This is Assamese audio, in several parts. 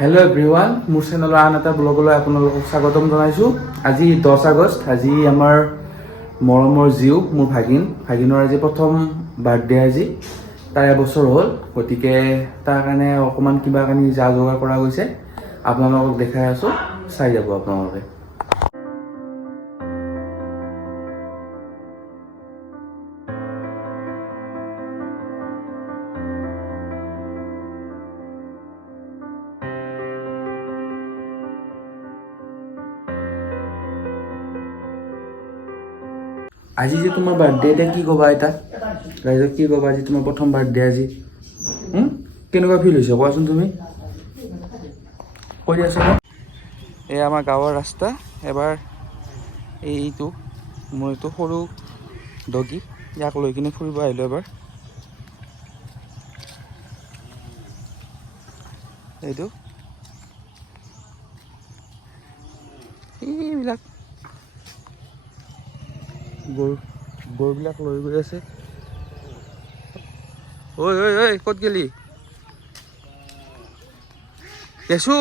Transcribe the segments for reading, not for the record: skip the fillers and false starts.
হেল্ল' এভৰিৱান, মোৰ চেনেলৰ আন এটা ব্লগলৈ আপোনালোকক স্বাগতম জনাইছোঁ। আজি 10 আগষ্ট, আজি আমাৰ মৰমৰ জীউ, মোৰ ভাগিনৰ আজি প্ৰথম বাৰ্থডে। আজি তাৰ এবছৰ হ'ল, গতিকে তাৰ কাৰণে অকণমান কিবা কানি যা যোগাৰ কৰা গৈছে। আপোনালোকক দেখাই আছোঁ, চাই যাব আপোনালোকে। আজি যে তোমাৰ বাৰ্থডে, এতিয়া কি ক'বা? এতিয়া ৰাইজক কি ক'বা? আজি তোমাৰ প্ৰথম বাৰ্থডে আজি, কেনেকুৱা ফিল হৈছে কোৱাচোন তুমি? কৈ আছো ন। এই আমাৰ গাঁৱৰ ৰাস্তা। এবাৰ এইটো মোৰ এইটো সৰু ডগি, ইয়াক লৈ কিনে ফুৰিব আহিলোঁ এবাৰ। এইটো এইবিলাক গৰুবিলাক লৈ গৈ আছে। ঐ ঐ ঐ, ক'ত গেলি কেঁচু?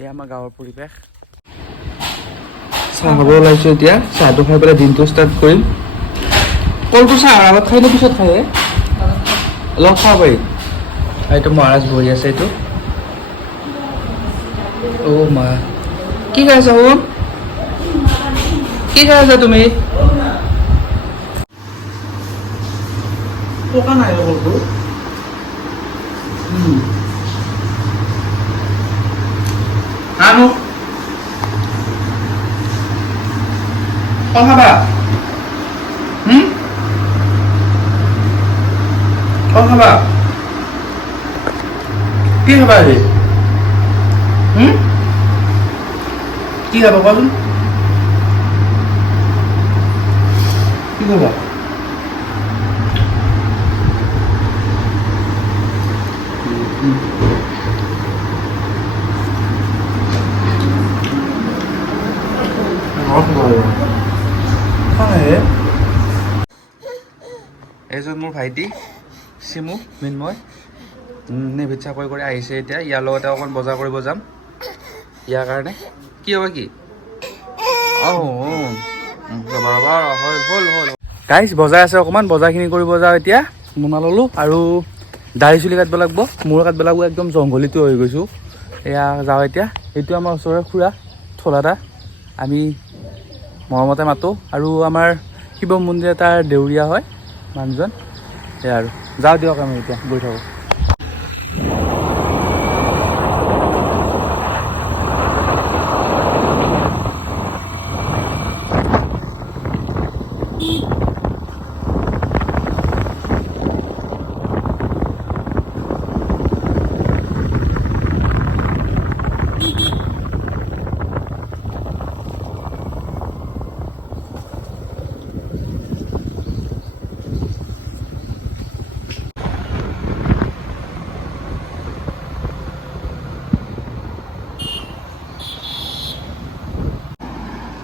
এই আমাৰ গাঁৱৰ পৰিৱেশ। চাহ খাব ওলাইছোঁ এতিয়া। চাহটো খাই পেলাই দিনটো ষ্টাৰ্ট কৰিম। কলটো চাহ আগত খাই নে পিছত খায়? অলপ খাব পাৰি। এইটো মহাৰাজ বহি আছে। এইটো অ' মা, কি খাই আছা? কি খাই আছা তুমি? পকা নাই কলটো। আনো কল খাবা? কল খাবা? কি খাবা আজি? কি খাবা কোৱাচোন? কি খাবা? এইজন মোৰ ভাইটি চিমু, মৃন্ময়, নেভিত চাকৰি কৰি আহিছে এতিয়া। ইয়াৰ লগতে অকণ বজাৰ কৰিব যাম ইয়াৰ কাৰণে। কি হ'ব কি? গাইজ বজাৰ আছে অকণমান, বজাৰখিনি কৰিব যাওঁ এতিয়া। মোনা ল'লোঁ আৰু দাঢ়ি চুলি কাটিব লাগিব, মূৰ কাটিব লাগিব। একদম জংঘলিটো হৈ গৈছোঁ। এয়া যাওঁ এতিয়া। এইটো আমাৰ ওচৰৰে খুৰা থোলাদা, আমি মৰমতে মাতোঁ। আৰু আমাৰ শিৱ মন্দিৰ এটাৰ দেউৰীয়া হয় মানুহজন। সেয়া আৰু যাওঁ দিয়ক, আমি এতিয়া গৈ থাকোঁ।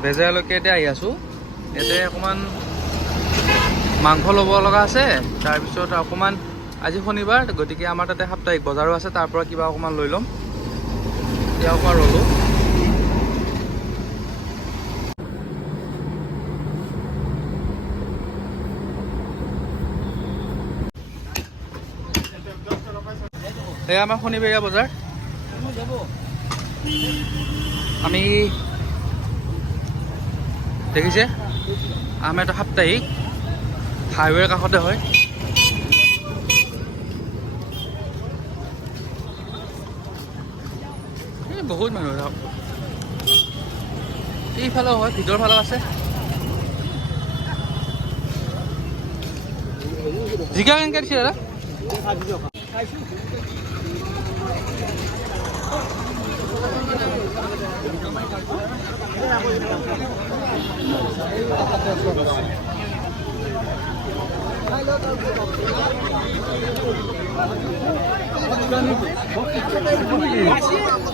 বেজাৰলৈকে এতিয়া আহি আছোঁ। ইয়াতে অকণমান মাংস ল'ব লগা আছে। তাৰপিছত অকণমান আজি শনিবাৰ, গতিকে আমাৰ তাতে সাপ্তাহিক বজাৰো আছে। তাৰ পৰা কিবা অকণমান লৈ ল'ম। এতিয়া অকণমান ৰ'লোঁ। এয়া আমাৰ শনিবৰীয়া বজাৰ। আমি দেখিছে আমাৰ এটা সাপ্তাহিক হাইৱেৰ কাষতে হয়। এই বহুত মানুহ যাওক। এইফালেও হয়, ভিতৰ ফালেও আছে। জিকা কেনেকৈ দিছে দাদা?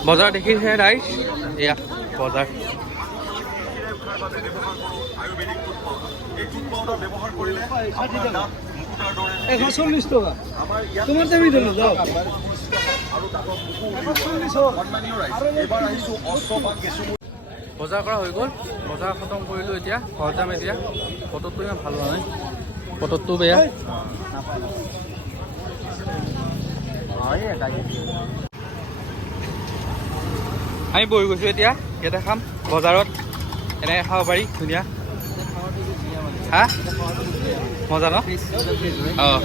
বজাৰ দেখিছে ৰাইজ, এয়া বজাৰ বজাৰ কৰা হৈ গ'ল বজাৰ খতম কৰিলোঁ এতিয়া ঘৰত যাম এতিয়া বতৰটো ইমান ভাল হোৱা নাই বতৰটো বেয়া আমি বহি গৈছোঁ এতিয়া ইয়াতে খাম বজাৰত এনেকৈ খাব পাৰি ধুনীয়া হা মজা ন অঁ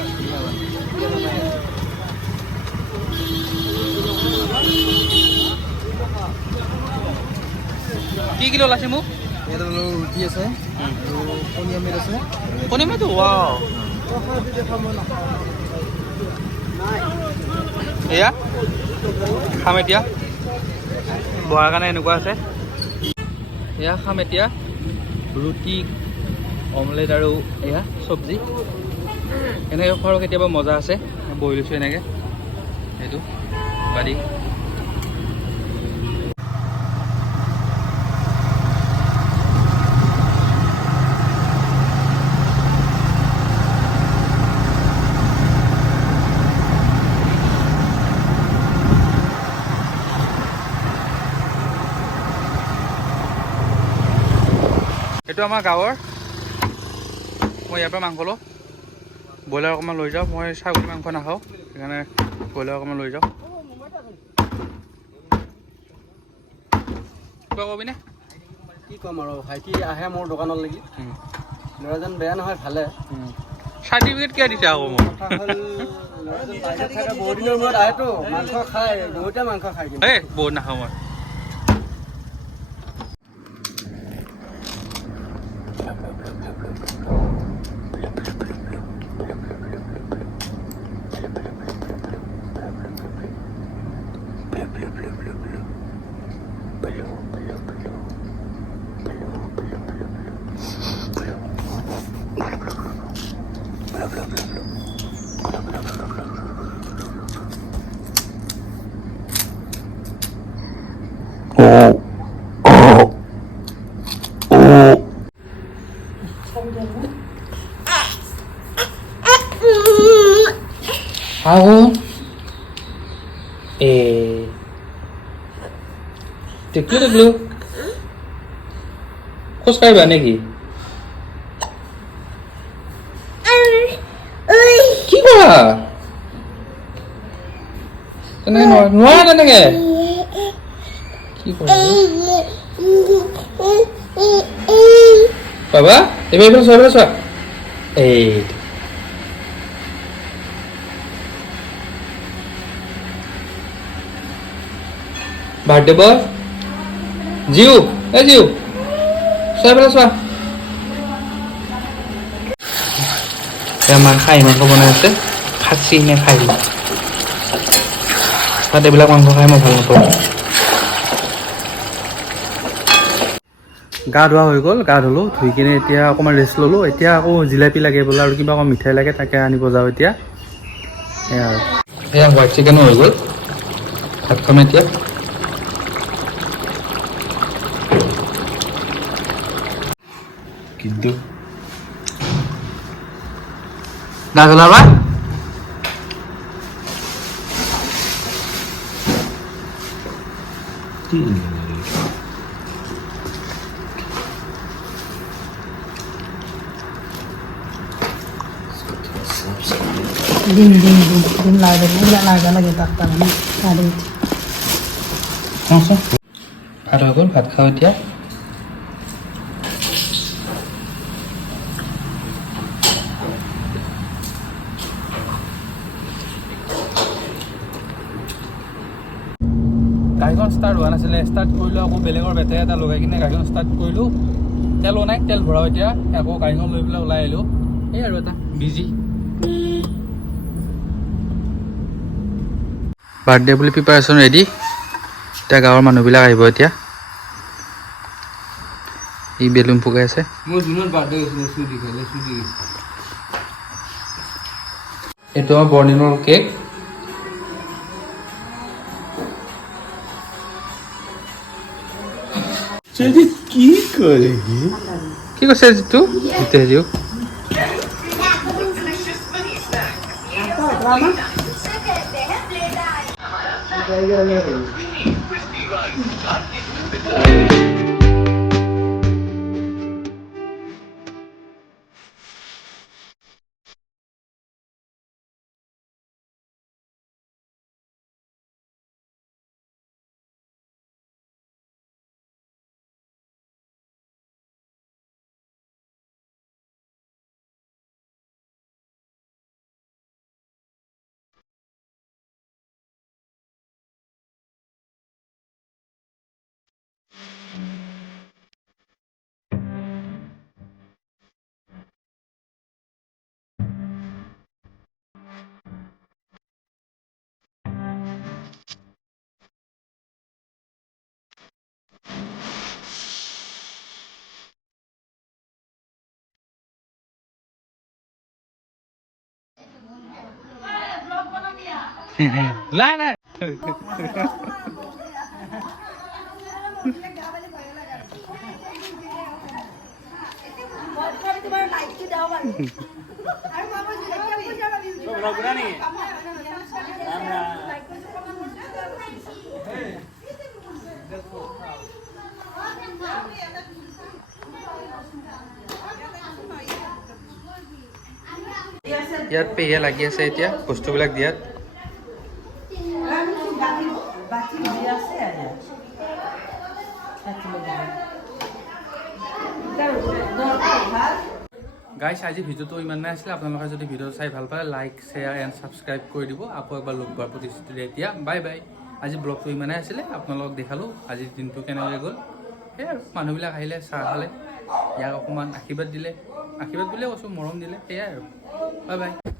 কি কিলো ওলাইছে মোক ৰুটি আছে আৰু কণী আমেট আছে কণী আমেটটো ৱাও এয়া খাম এতিয়া বহাৰ কাৰণে এনেকুৱা আছে এয়া খাম এতিয়া ৰুটি অমলেট আৰু এয়া চব্জি এনেকৈ খোৱাৰো কেতিয়াবা মজা আছে বহি লৈছোঁ এনেকৈ সেইটো বাৰী এইটো আমাৰ গাঁৱৰ মই ইয়াৰ পৰা মাংস লওঁ ব্ৰইলাৰ অকণমান লৈ যাওঁ মই ছাগলী মাংস নাখাওঁ সেইকাৰণে ব্ৰইলাৰ অকণমান লৈ যাওঁ কিবা ক'বিনে কি ক'ম আৰু ভাইটি আহে মোৰ দোকানলৈকে ল'ৰাজন বেয়া নহয় ভালে চাৰ্টিফিকেট কিয় দিছে আকৌ মোক বহুত দিনৰ মূৰত আহেতো মাংস খায় বহুতে মাংস খায় এই বহুত নাখাওঁ মই Aku Teklu খোজ কাঢ়িবা নেকি কি কৰা তেনেকে নোৱাৰা তেনেকে কি কৰা বাবা এইবাৰ চোৱা এই বাৰ্থডে বয় জিউ জিউ চোৱা আমাৰ খাহী মাংস বনাই আছে খাচী নে খাহী তাত এইবিলাক মাংস খাই মই ভাল নাপাওঁ গা ধোৱা হৈ গ'ল গা ধুলোঁ ধুই কিনে এতিয়া অকণমান ৰেষ্ট ল'লোঁ এতিয়া আকৌ জিলাপি লাগে বোলে আৰু কিবা অকণ মিঠাই লাগে তাকে আনিব যাওঁ এতিয়া সেয়া আৰু এয়া হোৱাইট চিকেনো হৈ গ'ল ভাত খাম এতিয়া কিন্তু না জ্বলাবা Din laga lagi taktan ni ada. ভাত হৈ গ'ল ভাত খাওঁ এতিয়া গাড়ীখন ষ্টাৰ্ট হোৱা নাছিলে ষ্টাৰ্ট কৰিলোঁ আকৌ বেলেগৰ বেটেৰী এটা লগাই কিনে গাড়ীখন ষ্টাৰ্ট কৰিলোঁ তেলো নাই তেল ভৰাওঁ এতিয়া আকৌ গাড়ীখন লৈ পেলাই ওলাই আহিলোঁ এই আৰু এটা বিজি বাৰ্থডে বুলি প্ৰিপাৰেশ্যন ৰেডি এতিয়া গাঁৱৰ মানুহবিলাক আহিব এতিয়া ই বেলুন ফুকাই আছে মোৰ জুনত বাৰ্থডে হৈছিলে চুদি খালে চুদি গৈছে এইটো আমাৰ বৰ্ণিনৰ কেক কি কৰে কি কৈছে যিটো হেৰিও নাই নাই ইয়াত পেহীয়ে লাগি আছে এতিয়া বস্তুবিলাক দিয়াত গাইছ আজি ভিডিঅ'টো ইমানেই আছিলে আপোনালোকে যদি ভিডিঅ' চাই ভাল পায় লাইক শ্বেয়াৰ এণ্ড ছাবস্ক্ৰাইব কৰি দিব আকৌ এবাৰ লগ পোৱাৰ প্ৰতিশ্ৰুতি এতিয়া বাই বাই আজি ব্লগটো ইমানেই আছিলে আপোনালোকক দেখালোঁ আজিৰ দিনটো কেনেকৈ গ'ল সেয়াই আৰু মানুহবিলাক আহিলে চাহ খালে ইয়াক অকণমান আশীৰ্বাদ দিলে আশীৰ্বাদ বুলিয়ে কৈছোঁ মৰম দিলে সেয়াই আৰু বাই বাই